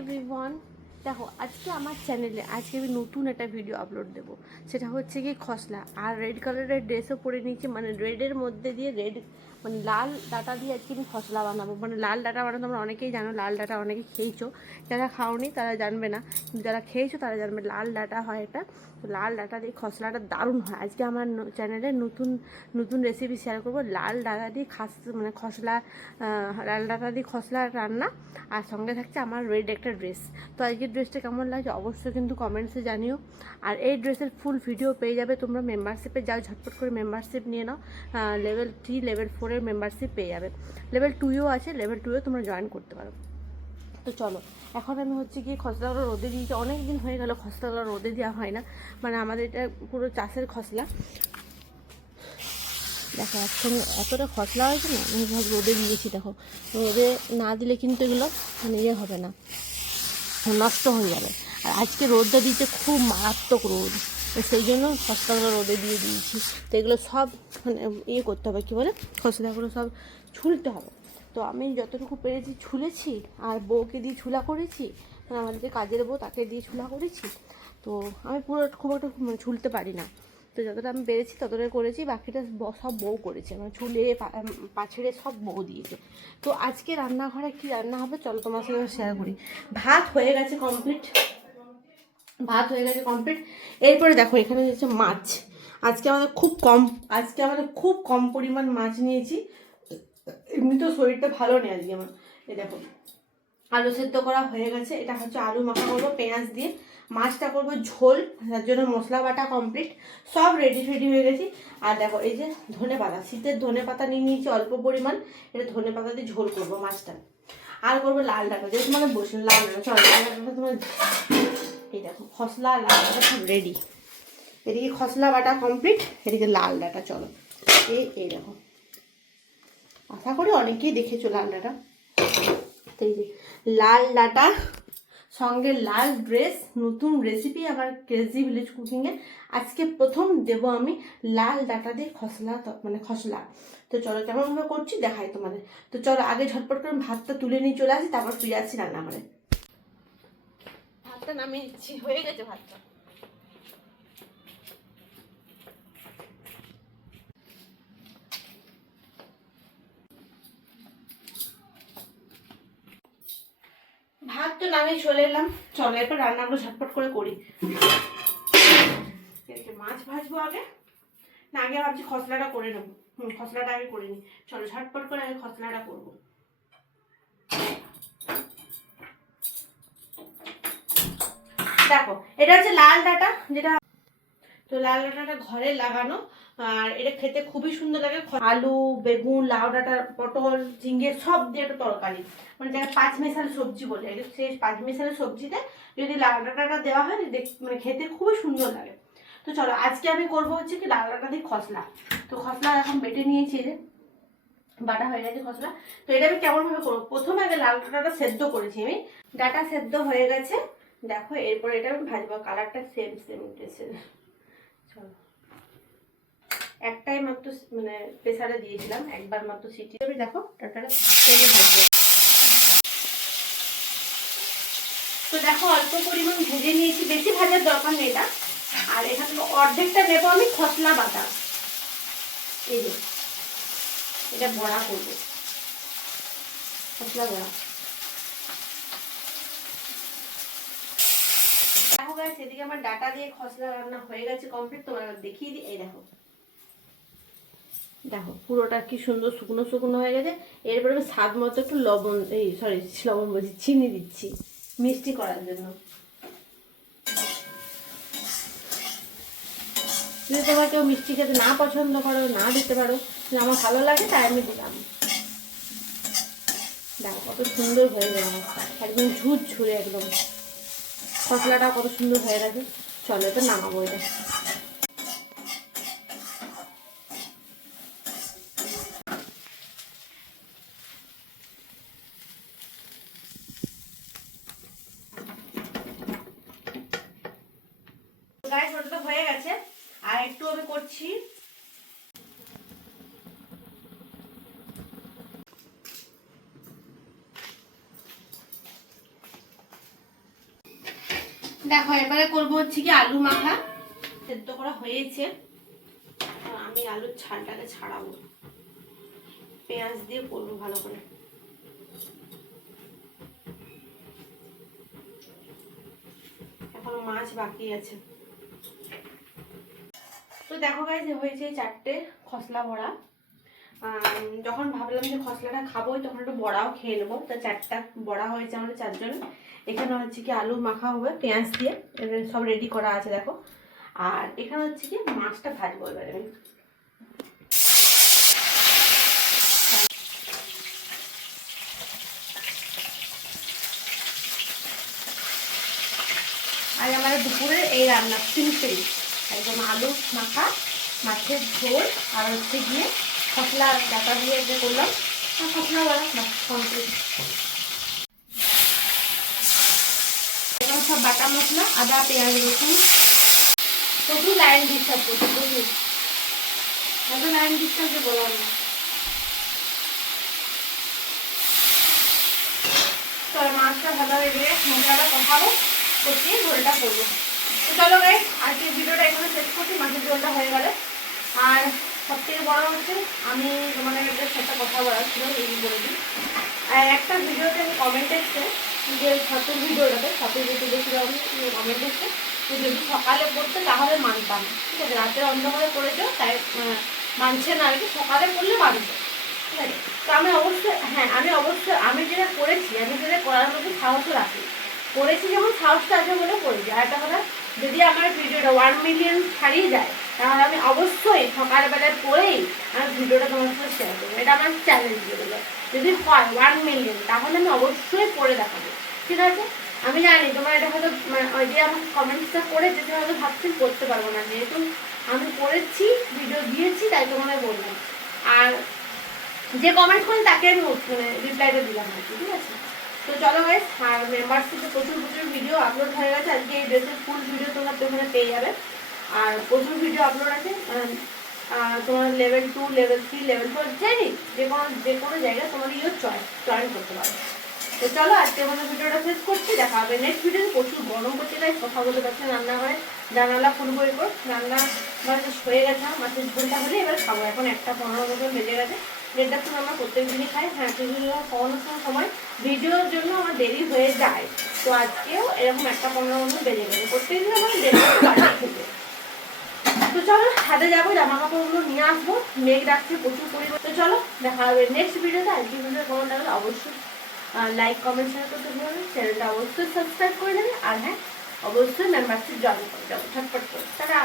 Everyone, দেখো আজকে আমার চ্যানেলে আজকে আমি নতুন একটা ভিডিও আপলোড দেবো। সেটা হচ্ছে কি খসলা, আর রেড কালারের ড্রেসও পরে নিয়েছি, মানে রেডের মধ্যে দিয়ে রেড মানে লাল ডাটা দিয়ে আজকে আমি খসলা বানাবো। মানে লাল ডাটা মানে তোমরা অনেকেই জানো, লাল ডাটা অনেকে খেয়েছো, যারা খাওনি তারা জানবে না, কিন্তু যারা খেয়েছো তারা জানবে লাল ডাটা হয় এটা। তো লাল ডাটা দিয়ে খসলাটা দারুণ হয়। আজকে আমার চ্যানেলে নতুন নতুন রেসিপি শেয়ার করবো, লাল ডাটা দিয়ে মানে খসলা, লাল ডাটা দিয়ে খসলা রান্না, আর সঙ্গে থাকছে আমার রেড একটা ড্রেস। তো আজকের ড্রেসটা কেমন লাগছে অবশ্যই কিন্তু কমেন্টসে জানিও। আর এই ড্রেসের ফুল ভিডিও পেয়ে যাবে তোমরা মেম্বারশিপে যাও, ঝটপট করে মেম্বারশিপ নিয়ে নাও। লেভেল 3 লেভেল 4-এর মেম্বারশিপ পেয়ে যাবে, লেভেল 2-ও আছে, লেভেল 2-এও তোমরা জয়েন করতে পারো। তো চলো, এখন আমি হচ্ছে গিয়ে খসলাগুলো রোদে দিয়েছি, অনেক দিন হয়ে গেল খসলাগুলো রোদে দেওয়া হয় না, মানে আমাদের এটা পুরো চাষের খসলা। দেখো একসঙ্গে এতটা খসলা হয়েছে না, আমি সব রোদে দিয়েছি। দেখো রোদে না দিলে কিন্তু এগুলো মানে ইয়ে হবে না, নষ্ট হয়ে যাবে। আর আজকে রোদটা দিতে খুব মারাত্মক রোদ, সেই জন্য খসলাগুলো রোদে দিয়ে দিয়েছি। তো এগুলো সব মানে ইয়ে করতে হবে, কী বলে, খসলাগুলো সব ছুলতে হবে। তো আমি যতটুকু পেরেছি ছুলেছি, আর বউকে দিয়ে ছুলা করেছি, মানে আমাদের যে কাজের বউ তাকে দিয়ে ছুলা করেছি। তো আমি পুরো খুব একটা মানে ছুলতে পারি না, তো যতটা আমি পেরেছি ততটাই করেছি, বাকিটা সব বউ করেছে, মানে ছুলে পাছড়ে সব বউ দিয়েছে। তো আজকে রান্নাঘরে কি রান্না হবে চলো তোমার সঙ্গে শেয়ার করি। ভাত হয়ে গেছে কমপ্লিট, এরপরে দেখো এখানে হচ্ছে মাছ। আজকে আমাদের খুব কম পরিমাণ মাছ নিয়েছি, এমনিতেও শরীরটা ভালো নেই আজকে আমার। এই দেখো আলু সেদ্ধ করা হয়ে গেছে, এটা হচ্ছে আলু মাখা করবো পেঁয়াজ দিয়ে, মাছটা করবো ঝোল, তার জন্য মশলা বাটা কমপ্লিট, সব রেডি হয়ে গেছি। আর দেখো এই যে ধনে পাতা, শীতের ধনে পাতা নিয়ে নিয়েছি অল্প পরিমাণ, এটা ধনে পাতা দিয়ে ঝোল করবো মাছটা। আর করবো লাল ডাটা, যেহেতু মানে বসে লাল ডাটা, চলো লাল ডাটাটা তোমার, এই দেখো খসলা লাল ডাটা সব রেডি। এদিকে খসলা বাটা কমপ্লিট, এদিকে লাল ডাটা, চলো এই দেখো, আশা করি অনেকেই দেখেছো লাল ডাটা। এই যে লাল ডাটা সঙ্গে লাল ড্রেস, নতুন রেসিপি আমার ক্রেজি ভিলেজ কুকিংয়ে। আজকে প্রথম দেব আমি লাল ডাটা দিয়ে খসলা, মানে খসলা। তো চলো কেমনভাবে করছি দেখাই তোমাদের। তো চলো আগে ঝটপট করে ভাতটা তুলে নিয়ে চলে আসি, তারপর তুই আসছি রান্না করে। ভাতটা নামিয়ে দিচ্ছি, হয়ে গেছে ভাতটা। ভাত তো নামিয়ে চলে এলাম, চলো এরপর রান্নাগুলো ঝটপট করে করি। মাছ ভাজবো আগে, না আগে ভাবছি খসলাটা করে নেবো। খসলাটা আগে করে নিই, চলো ঝটপট করে আগে খসলাটা করবো। দেখো এটা হচ্ছে লাল ডাটা, যেটা তো লাল ডাঁটাটা ঘরে লাগানো, আর এটা খেতে খুবই সুন্দর লাগে। আলু, বেগুন, লাউ ডাঁটা, পটল, ঝিঙ্গে সব দিয়ে একটা তরকারি, মানে যাকে পাঁচ মেশাল সবজি বলে, সেই পাঁচ মেশাল সবজিতে যদি লাল ডাঁটাটা দেওয়া হয় মানে খেতে খুবই সুন্দর লাগে। তো চলো আজকে আমি করবো হচ্ছে কি লাল ডাঁটা দিয়ে খসলা। তো খসলা এখন বেটে নিয়েছি, যে বাটা হয়ে গেছে খসলা। তো এটা আমি কেমনভাবে করবো, প্রথমে আগে লাল ডাঁটাটা সেদ্ধ করেছি আমি, ডাঁটা সেদ্ধ হয়ে গেছে। দেখো এরপরে এটা আমি ভাজবো, কালারটা সেম উঠেছে। চলো একটাই মাত্র মানে প্রেসারে দিয়েছিলাম, একবার মাত্র সিটি, আমি দেখো ডাটাটা ভাজবো। তো দেখো অল্প পরিমাণ ভেজে নিয়েছি, বেশি ভাজার দরকার নেই এটা। আর এখান থেকে অর্ধেকটা নেবো আমি খসলা বাটা, এই যে এটা বড়া করবো, খসলা বড়া। দেখো গাইস এদিকে আমার ডাটা দিয়ে খসলা রান্না হয়ে গেছে কমপ্লিট, তোমার দেখিয়ে দিই। এই দেখো দেখো পুরোটা কি সুন্দর শুকনো শুকনো হয়ে গেছে। এরপরে আমি স্বাদ মতো একটু লবণ, লবণ বলছি, চিনি দিচ্ছি মিষ্টি করার জন্য। যদি তোমার কেউ মিষ্টি খেতে না পছন্দ করো, না দিতে পারো, আমার ভালো লাগে তাই আমি দিলাম। দেখো কত সুন্দর হয়ে গেল, একদম ঝুরঝুরে, একদম খসলাটা কত সুন্দর হয়ে গেছে। চলো এটা নামাবো। এটা গাইস ওটা হয়ে গেছে, আর একটু আমি করছি। দেখো এবারে করবো হচ্ছে কি আলু মাখা। সেদ্ধ করা হয়েছে, আমি আলুর ছালটাকে ছাড়াবো, পেঁয়াজ দিয়ে করবো ভালো করে। এখনো মাছ বাকি আছে। তো দেখো গাইজ হয়েছে 4টে খসলা বড়া। যখন ভাবলাম যে খসলাটা খাবো তখন একটু বড়াও খেয়ে নেবো, তা 4টা বড়া হয়েছে আমাদের 4 জনের। এখানে হচ্ছে কি আলু মাখা হবে পেঁয়াজ দিয়ে, এবার সব রেডি করা আছে দেখো। আর এখানে হচ্ছে কি মাছটা ভাজবো এবারে আমি। আর আমাদের দুপুরে এই রান্না সিম্পল, একদম আলু মাখা, মাছের ঝোল, আর হচ্ছে গিয়ে খসলা ডাটা দিয়ে যে করলাম খসলা বড়া কমপ্লিট। এখন সব বাটা মশলা, আদা পেঁয়াজ রসুন। প্রচুর লাইন ডিস্টার্ব করছে, প্রচুর এত লাইন ডিস্টার্ব যে বলার না। তো মাছটা ভালো হয়ে গেলে মশলাটা কষাবো, কষিয়ে ঝোলটা করবো। তো চলো গাইস আজকের ভিডিওটা এখানে শেষ করছি, মাছের ঝোলটা হয়ে গেলে। আর সব থেকে বড় হচ্ছে আমি তোমাদের একটা কথা বলার ছিল, এই বলে দিই। আর একটা ভিডিওতে আমি কমেন্ট এসছে যে ছাতুর ভিডিওটাতে, ছাতুর ভিডিও ছিল, আমি কমেন্ট এসছে যে যদি সকালে পড়তে তাহলে মানতাম, ঠিক আছে, রাতের অন্ধকারে পড়েছো তাই মানছে না আর কি, সকালে পড়লে মানবে, ঠিক আছে। তো আমি অবশ্যই, হ্যাঁ আমি অবশ্যই, আমি যেটা করেছি, আমি যেটা করার মধ্যে সাহসও রাখি, করেছি যখন সাহসটা আছে বলে করেছি। আর একটা কথা, যদি আমার ভিডিওটা 1 মিলিয়ন ছাড়িয়ে যায় তাহলে আমি অবশ্যই সকালবেলায় পড়েই আমি ভিডিওটা তোমার সাথে শেয়ার করবো, এটা আমার চ্যালেঞ্জ বলে। যদি হয় 1 মিলিয়ন তাহলে আমি অবশ্যই পড়ে দেখাবো, ঠিক আছে। আমি জানি তোমার এটা হয়তো ওই যে আমার কমেন্টসটা করেছে যে হয়তো ভাবছি করতে পারবো না, যেহেতু আমি করেছি ভিডিও দিয়েছি তাই তোমাদের বললাম। আর যে কমেন্ট করেন তাকে আমি রিপ্লাইটা দিলাম আর কি, ঠিক আছে। তো চলো গাইস, আর মেম্বারশিপে প্রচুর প্রচুর ভিডিও আপলোড হয়ে গেছে, আজকে এই ড্রেসের ফুল ভিডিও তোমরা ওখানে পেয়ে যাবে। আর প্রচুর ভিডিও আপলোড আছে তোমার লেভেল 2 লেভেল 3 লেভেল 4 জানি যে কোনো জায়গায় তোমার জয়েন করতে পারো। তো চলো আজকে আমাদের ভিডিওটা শেষ করছি, দেখা হবে নেক্সট ভিডিওতে। প্রচুর গরম করতে গাইস, কথা বলতে পারছি রান্নাঘরে, জানালা খুলবো এরপর। রান্না মাছ হয়ে গেছে, মাছের ঝোলটা হলে এবার খাবো। এখন 1:15 মতন বেজে গেছে, 1:30টার সময় আমরা প্রত্যেক দিনই খাই। হ্যাঁ কিছু খাওয়ানোর সময় ভিডিওর জন্য আমার দেরি হয়ে যায়, তো আজকেও এরকম 1:15 মতন বেজে গেছে, প্রত্যেকদিন আমার দেরি বাড়ি খেতে। তো চলো হাতে যাবো, জামা কাপড়গুলো নিয়ে আসবো, মেঘ রাখছে প্রচুর পরিমাণ। তো চলো দেখা হবে নেক্সট ভিডিওতে। আজকে ভিডিও কেমন লাগলো অবশ্যই লাইক কমেন্ট শেয়ার করতে ভুলবেন, চ্যানেলটা অবশ্যই সাবস্ক্রাইব করে নেবে। আর হ্যাঁ অবশ্যই মেম্বারশিপ জয়েন করে যাবো ঝটপট করে। তারা